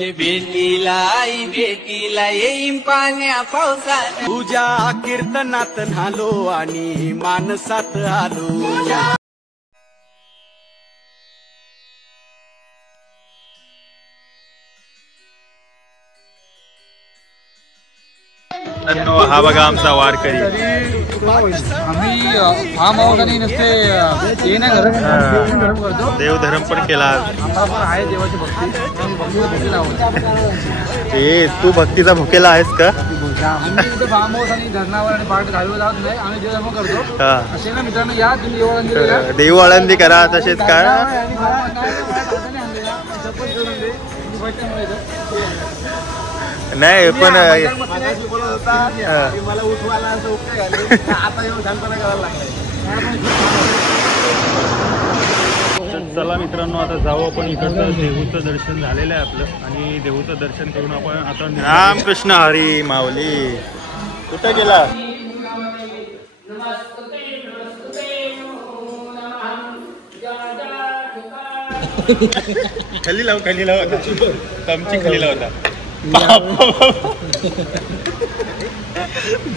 भेटीला येईन पाण्या पावसात तुझ्या कीर्तनात नालो आणि मानसात आलो. हा बघा आमचा वारकरी. आम्ही फार्म हाऊस आणि नुसते हे नाही करत, देवधर्म पण केला. आम्हाला पण आहे देवाची भक्ती लावून. ए तू भक्तीचा भुकेला आहेस का? आम्ही इथे फार्म हाऊस आणि धरणावर आणि पार्ट घालून जात नाही, आम्ही देवधर्म करतो. असे ना मित्रांनो, या तुम्ही देव आळंदी करा तसेच काय. नाही पण मला उठवायला असं उपयोग आता येऊन शांतपणे करायला लागलाय. चला मित्रांनो, आता जाऊ आपण. इकडचं देहूचं दर्शन झालेलं आहे आपलं, आणि देहूचं दर्शन करून आपण आता रामकृष्ण हरी माऊली. कुठं गेला? खाली लाव होता तमची खाली लाव होता.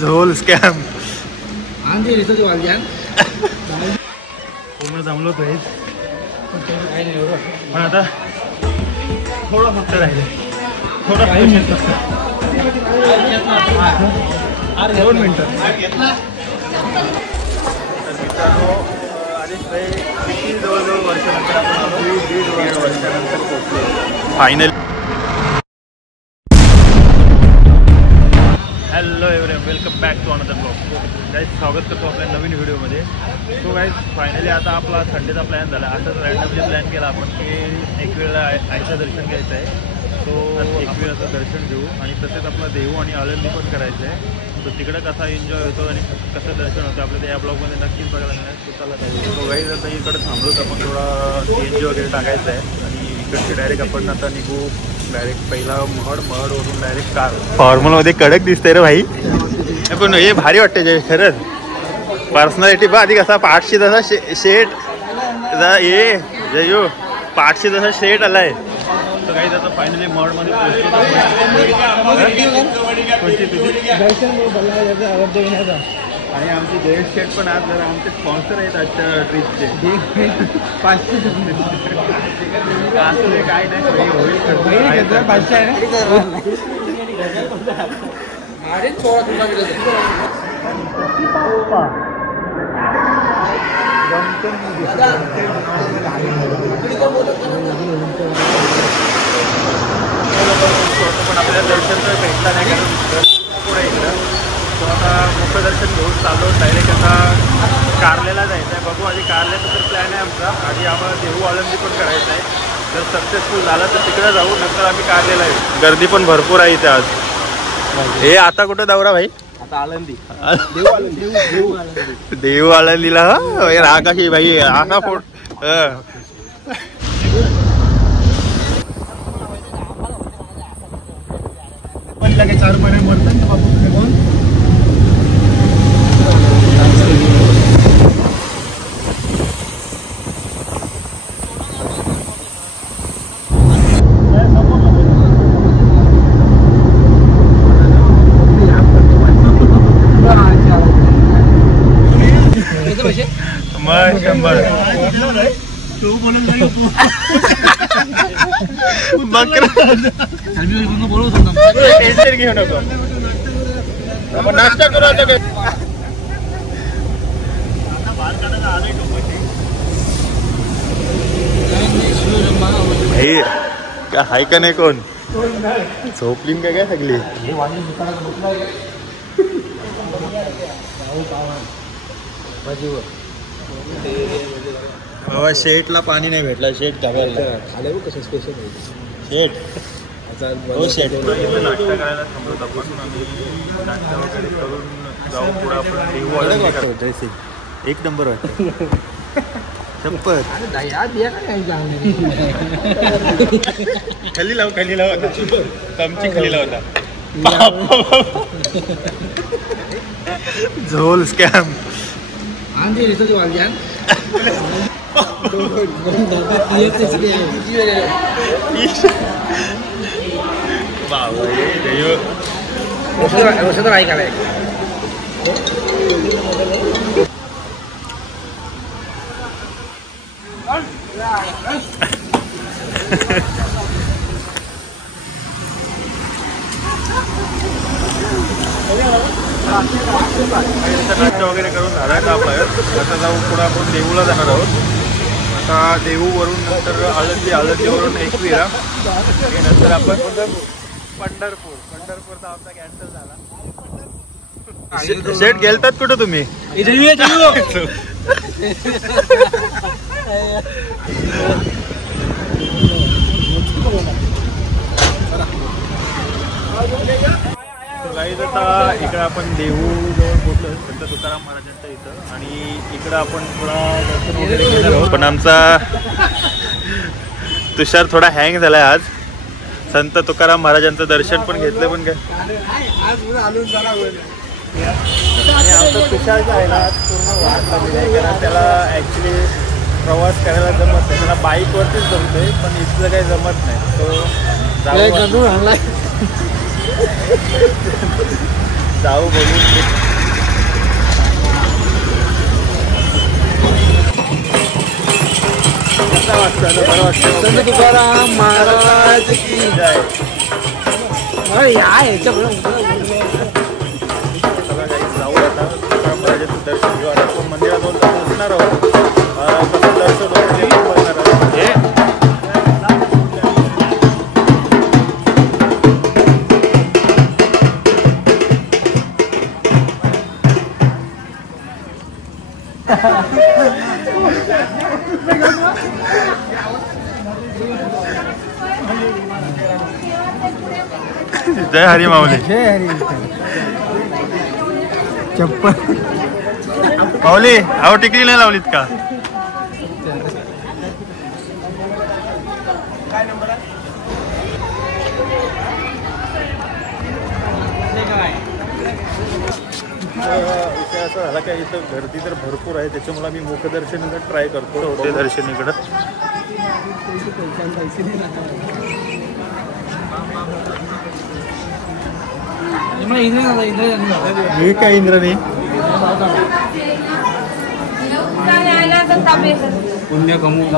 झोल स्कॅम पूर्ण जमलो तो. पण आता थोडं फक्त राहिले, थोडं 2 मिनिटं. जवळजवळ वर्षानंतर आपण 1.5 वर्षानंतर पोहोचलो final. Hello everyone, welcome back to another blog. Guys स्वागत करतो आपल्या नवीन व्हिडिओमध्ये. सो गाईज फायनली आता आपला संडेचा प्लॅन झाला. असंच रॅन्डमली प्लॅन केला आपण की एक वेळेला आईचं दर्शन घ्यायचं आहे. सो एक वेळाचं दर्शन घेऊ आणि तसेच आपला देहू आणि आळंदी पण करायचं आहे. तो तिकडं कसा एन्जॉय होतो आणि कसं दर्शन होतं आपल्याला या ब्लॉगमध्ये नक्कीच बघायला मिळेल. सो चला जाऊ. सो गाईज आता इकडं थांबलोच आपण, थोडा CNG वगैरे टाकायचं आहे आणि इकडचे डायरेक्ट आपण आता निघू. डायरेक्ट पहिला महडवरून डायरेक्ट कार. फॉर्मलमध्ये कडक दिसते रे भाई, पण हे भारी वाटते जे खरंच. पर्सनॅलिटी बा आधी कसा पाठशी तसा शेट ये जयो पाठशी तसा शेट आलाय. तर काही आता फायनली महडमध्ये आणि आमचे जयेश शेट पण आज जरा आमचे स्पॉन्सर आहेत आजच्या ट्रिपचे. 500 काय नाही होईल 500 पण आपल्याला दर्शन तर भेटला नाही, कारण पुढे इकडं. तो आता मुख्य दर्शन घेऊन चाललो. डायरेक्ट आता कारलेला जायचं आहे. बघू आधी कारल्याचा तर प्लॅन आहे आमचा. आधी आम्हाला देहू आळंदी पण करायचं आहे. जर सक्सेसफुल झालं तर तिकडे जाऊ, नंतर आम्ही कारलेला येऊ. गर्दी पण भरपूर आहे इथे आज. हे आता कुठं दौरा भाई? आता आळंदी देहू आळंदीला. आकाशी भाई आका फोट पण लगे 4 महिने मरतात बाबू कोण. मग 100 तू बोलत नाही टेन्शन घेऊ नको, आपण नाश्ता करू आता. भाई का हाय का नाही कोण झोपलीन का काय सगळी? बाबा शेटला पाणी नाही भेटला. शेट घाबरला. कसं स्पेशल शेट हो शेट. नाश्ता करायला थांबलो आपण आणि नाश्ता वगैरे करून जाऊ पुढे आपण देहू आळंदी करू. ड्रेसिंग एक नंबर वाटतं. शपथ खाली लाव होता तमची खाली लाव होता. झोल स्कॅम. औषध ऐकायला नाश्ता वगैरे करून झालाय का आपला. आता जाऊ पुढे आपण देहूला जाणार आहोत. आता देहूवरून नंतर आळंदीवरून एकविरा, नंतर आपण पंढरपूरचा आमचा कॅन्सल झाला. शेट गेलतात कुठं तुम्ही? आता इकडे आपण देहू जवळ पोहोचलो संत तुकाराम महाराजांच्या इथं, आणि इकडं आपण थोडा दर्शन वगैरे घेणार आहोत. पण आमचा तुषार थोडा हँग झालाय आज. संत तुकाराम महाराजांचं दर्शन पण घेतलं, पण काय आणि आमचा तुषार जो आहे ना पूर्ण वाट लागलेली आहे, कारण त्याला ॲक्च्युली प्रवास करायला जमत नाही. त्याला बाईकवरतीच जमतोय, पण इथलं काही जमत नाही. तो जाऊ बघून कसं वाटतं. बरं वाटतं. संत तुकाराम महाराज की जय. चला काही जाऊ आता तुकाराम महाराजांचं दर्शन घेऊ. आता आपण मंदिरात पोहोचणार आहोत. कसं दर्शन वगैरे बघणार आहोत. जय हरी माऊली. जय हरी. चप्पल माऊली अहो टिकली नाही लावलीत का? विषय असा झाला का इथं गर्दी तर भरपूर आहे, त्याच्यामुळे आम्ही मुखदर्शनाचं ट्राय करतो. होते दर्शन इकडं. हे काय इंद्राणी पुण्य कमवून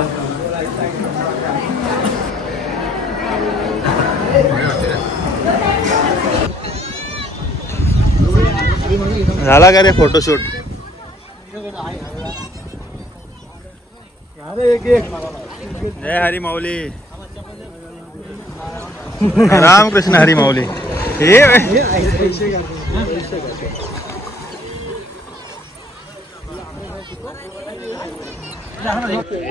झाला का रे फोटोशूट? जय हरी माऊली. रामकृष्ण हरी माऊली. हे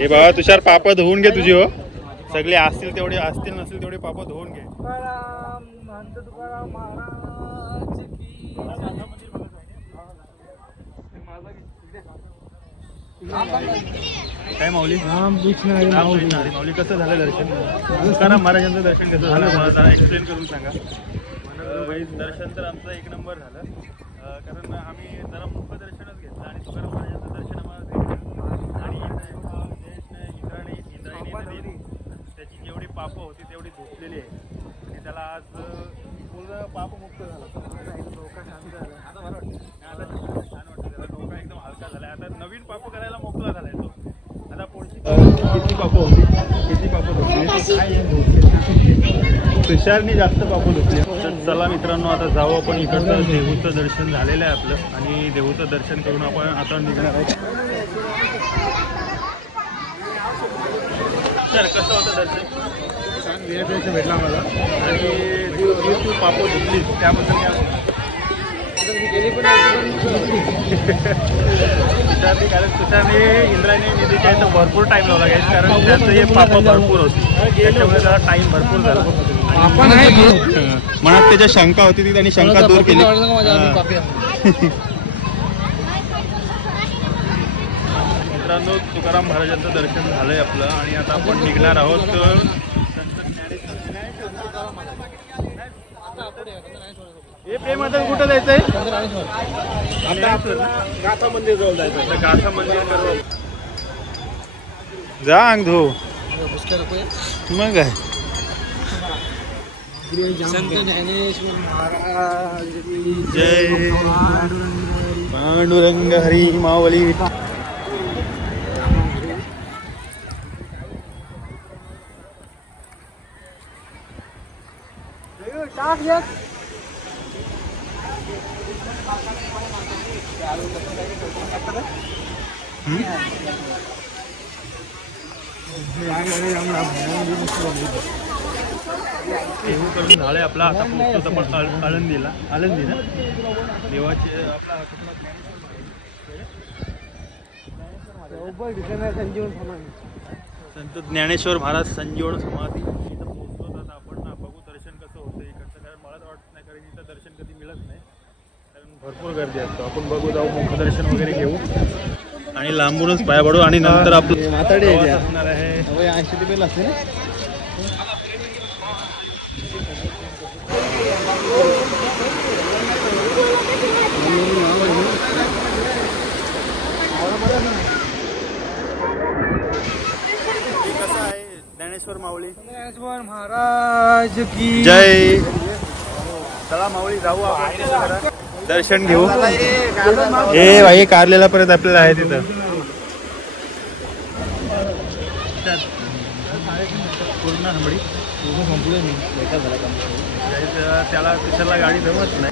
बाबा तुषार पापा धुवून घे तुझी. हो सगळे असतील तेवढे, असतील नसतील तेवढे पापा धुवून घे. काय माऊली? रामकृष्ण हरी माऊली. कसं झालं दर्शन? तुकाराम महाराजांचं दर्शन कसं झालं मला जरा एक्सप्लेन करून सांगा. दर्शन तर आमचं एक नंबर झालं, कारण आम्ही जरा मुखदर्शनच घेतलं आणि तुकाराम महाराजांचं दर्शन आम्हाला भेटलं. आणि इंद्रायणी त्याची जेवढी पापं होती तेवढी धुतलेली आहे, आणि त्याला आज पूर्ण पापमुक्त झाला. डोका शांत झाला. आता बरं वाटतं. आता छान वाटतं. त्याला डोका एकदम हलका झाला. आता नवीन पापं करायला मोकळा झालाय तो. आता पुढची किती पापं होती? किती पापं धुतली? तुषारनी जास्त पापं धुतली. तर चला मित्रांनो आता जाऊ आपण. इकडचं देहूचं दर्शन झालेलं आहे आपलं, आणि देहूचं दर्शन करून आपण आता निघणार आहोत. सर कसं होतं दर्शन? छान वेळ भेटला मला. आणि तू पापं धुतलीस त्याबद्दल काय? कारण तुषारने इंद्रायणी निधीच्या इथं भरपूर टाइम लावला आहे, कारण त्याचं हे पापं भरपूर होती, त्याच्यामुळे त्याला टाइम भरपूर झाला. मनात त्याच्या शंका होती ती त्यांनी शंका दूर केली. मित्रांनो तुकाराम महाराजांचं दर्शन झालंय आपलं, आणि आता आपण निघणार आहोत. हे प्रेम आता कुठं जायचंय? गाथा मंदिर जवळ जायचं. गाथा मंदिर करू. जा अंग धो. मग काय संत ज्ञानेश्वर महाराज की जय पांडुरंग हरी माऊली. करून झाले आपला आता पोहोचतो पण आळंदीला. आळंदी ना देवाचे आपला संत ज्ञानेश्वर महाराज संजीवन समाधी इथं पोहोचलो. आता आपण बघू दर्शन कसं होतं इकडचं, कारण मला तर वाटत नाही, कारण इथं दर्शन कधी मिळत नाही, कारण भरपूर गर्दी असतो. आपण बघू जाऊ मुखदर्शन वगैरे घेऊ आणि लांबूनच पाया पडू आणि नंतर आपलं माताडे असणार आहे. 80 रुपये असते ना. कसं आहे ज्ञानेश्वर माऊली. ज्ञानेश्वर महाराज की जय. चला माऊली जाऊ आपण दर्शन घेऊ. ए भाई कारलेला परत आपल्याला आहे तिथं. पूर्ण हंबडी त्याला तिसरला गाडी जमत नाही.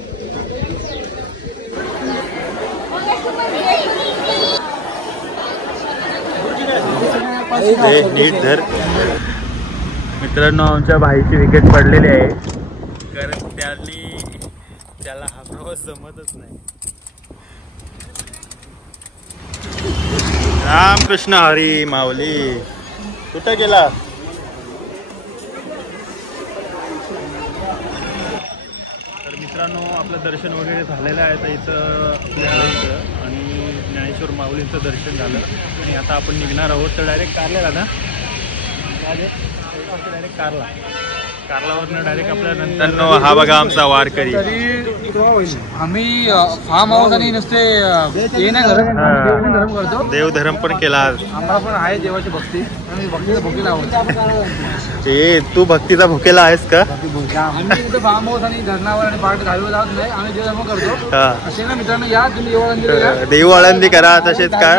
नीट धर. मित्रांनो आमच्या भाईची विकेट पडलेली आहे, कारण त्याला हा प्रवास जमतच नाही. रामकृष्ण हरी माऊली. कुठं गेला? तर मित्रांनो आपलं दर्शन वगैरे झालेलं आहे. तर इथं आपल्या इथं आणि ज्ञानेश्वर माऊलींचं दर्शन झालं आणि आता आपण निघणार आहोत. तर डायरेक्ट कारल्याला ना, डायरेक्ट कारलावरनं डायरेक्ट आपल्या नंतर हा बघा आमचा वारकरी. आम्ही फार्म हाऊस आणि नुसते हे नाही धर्म करतो, देवधर्म पण केला. आम्हाला पण आहे देवाची भक्ती, आम्ही भक्तीचा भुकेला आहोत. ए तू भक्तीचा भुकेला आहेस का? आम्ही इथे फार्म हाऊस आणि धरणावर आणि पार्ट घालवत जात नाही, आम्ही देवधर्म करतो. असे ना मित्रांनो, या तुम्ही देवळांनी देऊ आळंदी करा तसेच का.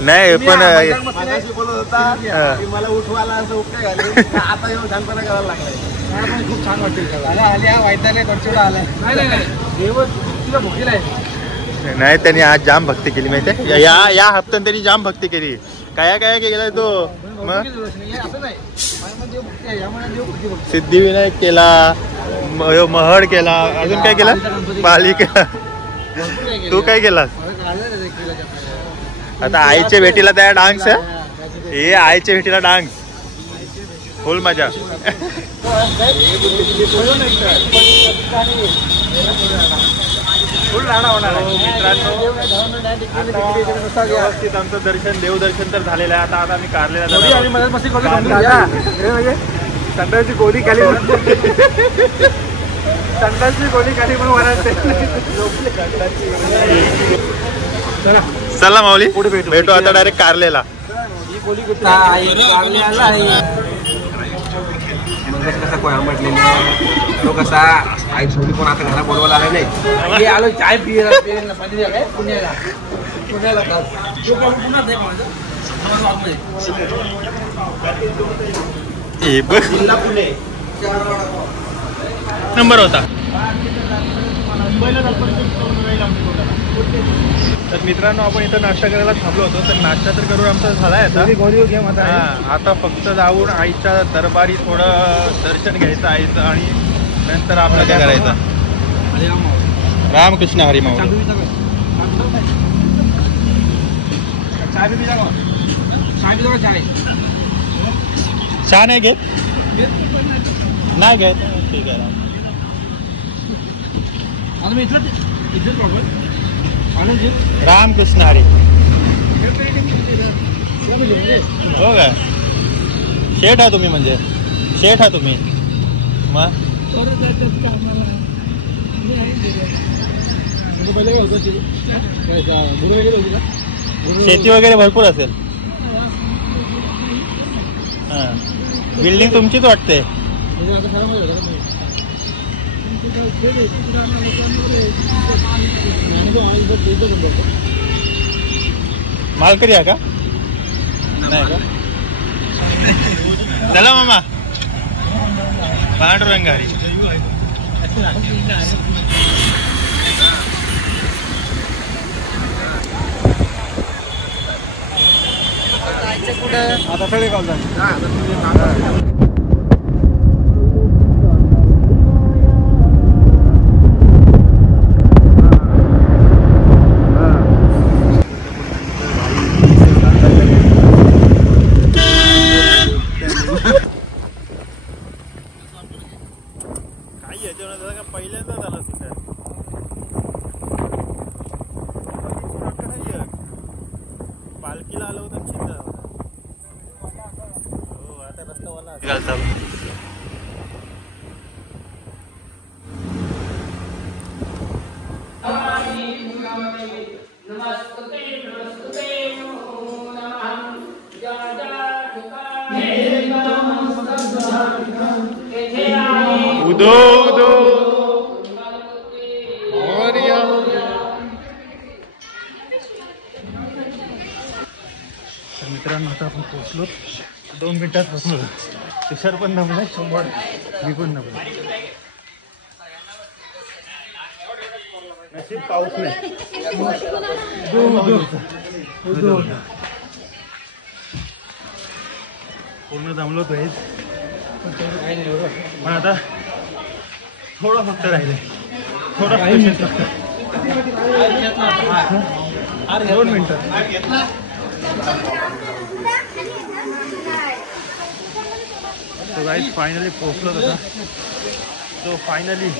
नाही पण बोलत होता की मला उठवायला असं उपयोग आले, आता येऊन शांतपणा करायला लागलाय. खूप छान वाटते. नाही त्यांनी आज जाम भक्ती केली माहिती आहे. या हप्त्यात त्यांनी जाम भक्ती केली. काय केलं तो मग सिद्धिविनायक केला, महड केला, अजून काय केला, पालिका. तू काय केलास? आता आईच्या भेटीला त्या डान्स आहे. हे आईच्या भेटीला डान्स फुल मजा. फुल राणा होणार आहे मित्रांनो. व्यवस्थित आमचं दर्शन देवदर्शन तर झालेलं आहे. आता आम्ही कारलेला संडासची गोली खाली, संडासची गोली खाली पण म्हणायचं. चला माऊली भेटू आता डायरेक्ट कारलेला. कसा कोण आंबटलेला तो कसा आई सोडी पण आता घरा बोलवायला आले नाही. आलो चाय पियला पुण्याला नंबर होता. तर मित्रांनो आपण इथं नाश्ता करायला थांबलो होतो. तर नाश्ता तर करून आमचा झालाय आता. आता फक्त जाऊन आईच्या दरबारी थोडं दर्शन घ्यायचं आईचं आणि नंतर आपलं काय करायचं. रामकृष्ण हरी माऊली. चहा नाही घेत? नाही घेत. ठीक आहे. रामकृष्ण हरी. हो का? शेठ हा तुम्ही, म्हणजे शेठ हा तुम्ही मग. शेती वगैरे भरपूर असेल. बिल्डिंग तुमचीच वाटते. मालकरी आहे का नाही का? चला मामा पांडुरंगारी. आता सगळे कॉल झाले. पहिल्यांदा झाला पालखीला आलो होतं. हो आता रस्ता वाला उदो उदो. तर मित्रांनो आता आपण पोहोचलो. 2 मिनिटात पोहोचलो. तुषार पण नमला, शंभर मी पण नमला. नशीब पाऊस नाही. पूर्ण जमलो तो हेच. पण आता थोडं फक्त राहिले. थोडं 2 मिनिटं. तो गाईज फायनली पोहोचलो होता. तो फायनली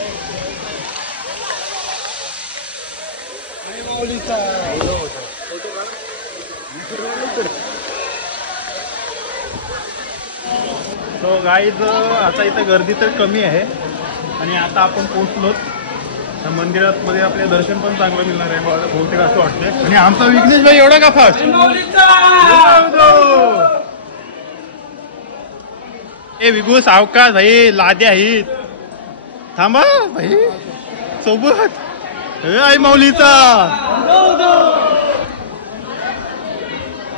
तो गाईज आता इथं गर्दी तर कमी आहे आणि आता आपण पोहोचलोच. मंदिरात मध्ये आपले दर्शन पण चांगलं मिळणार आहे बहुतेक असं वाटतंय. आणि आमचा विघ्नेश भाई एवढा का फास्ट. ए विगू सावकाश भाई, लाद्या आहेत. थांबा भाई सोबत. आई माऊलीचा.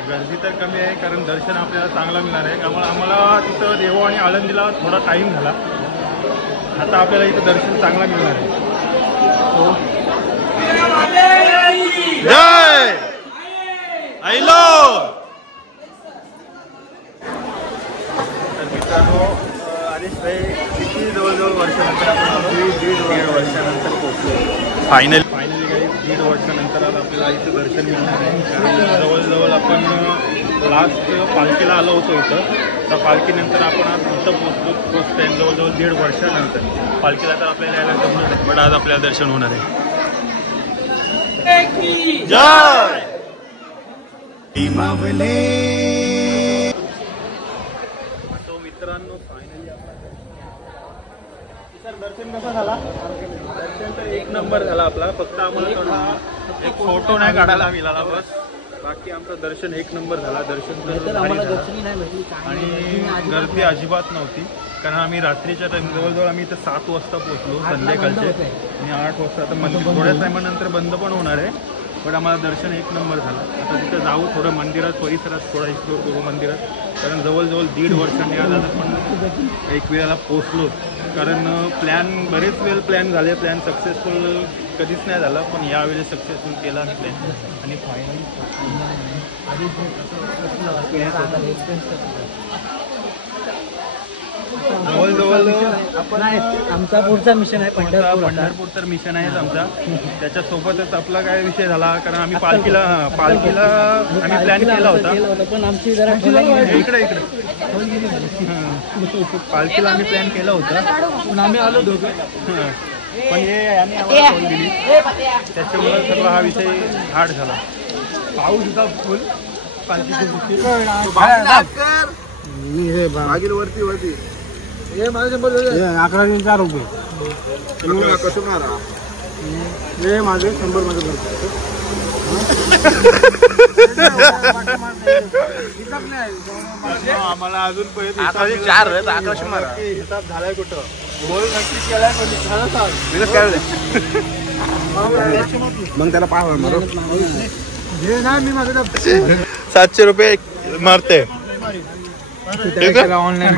गर्दी तर कमी आहे कारण दर्शन आपल्याला चांगलं मिळणार आहे. त्यामुळे आम्हाला तिथं देव आणि आळंदीला थोडा टाईम झाला. आता आपल्याला इथं दर्शन चांगलं मिळणार आहे. जय आईलो. तर मित्रांनो आदेश भाई किती जवळजवळ वर्षानंतर आपण 1.5 वर्षानंतर पोहोचलो. फायनली काही 1.5 वर्षानंतर आज आपल्याला इथं दर्शन मिळणार आहे. कारण जवळजवळ आपण लास्ट पालखीला आलो होतो इथं. तर पालखीनंतर आपण आज इथं पोहोचलो. फर्स्ट टाईम जवळजवळ 1.5 वर्षानंतर. पालखीला तर आपल्याला यायला जमणार आहे पण आज आपल्याला दर्शन होणार आहे. जय तो मित्रांनो फायनली सर दर्शन कसं झाला. दर्शन तर 1 नंबर झाला आपला. फक्त आम्हाला थोडा एक फोटो नाही काढायला मिळाला बस. बाकी आमचं दर्शन 1 नंबर झाला. दर्शन आणि गर्दी अजिबात नव्हती कारण आम्ही रात्रीच्या टाइम जवळजवळ आम्ही इथं 7 वाजता पोहोचलो संध्याकाळचे. आणि 8 वाजता आता मंदिर थोड्या टायमानंतर बंद पण होणार आहे. पण आम्हाला दर्शन 1 नंबर झाला. आता तिथं जाऊ थोडं मंदिरात परिसरात थोडा एक्सप्लोर करू मंदिरात. कारण जवळजवळ 1.5 वर्षांनी आज आपण एक वेळेला पोचलो. कारण बरेच वेळ प्लॅन झाले. प्लॅन सक्सेसफुल कधीच नाही झाला पण यावेळी सक्सेसफुल केला आणि प्लॅन. आणि फायनली जवळजवळ आपण आमचा पुढचा मिशन आहे पंढरपूर तर मिशन आहेच आमचा. त्याच्यासोबतच आपला काय विषय झाला कारण आम्ही पालखीला आम्ही प्लॅन केला होता. पण आमची जरा इकडे पालखीला आम्ही प्लॅन केला होता पण आम्ही आलो दोघं. पण हे यांनी आम्हाला फोन दिली त्याच्यामुळे सगळा हा विषय हार्ड झाला. पाऊस होता फुल. पालखीची वरती हे माझे 11 रुपये. कसं हे माझे 100 मध्ये आम्हाला अजून पहिले 4 आहेत 1100 मारा. हिसाब झालाय कुठं बोल नक्की केलाय कोणी खरं सांग. मग त्याला पाहा मारो. मी माझं 700 रुपये मारते. ऑनलाईन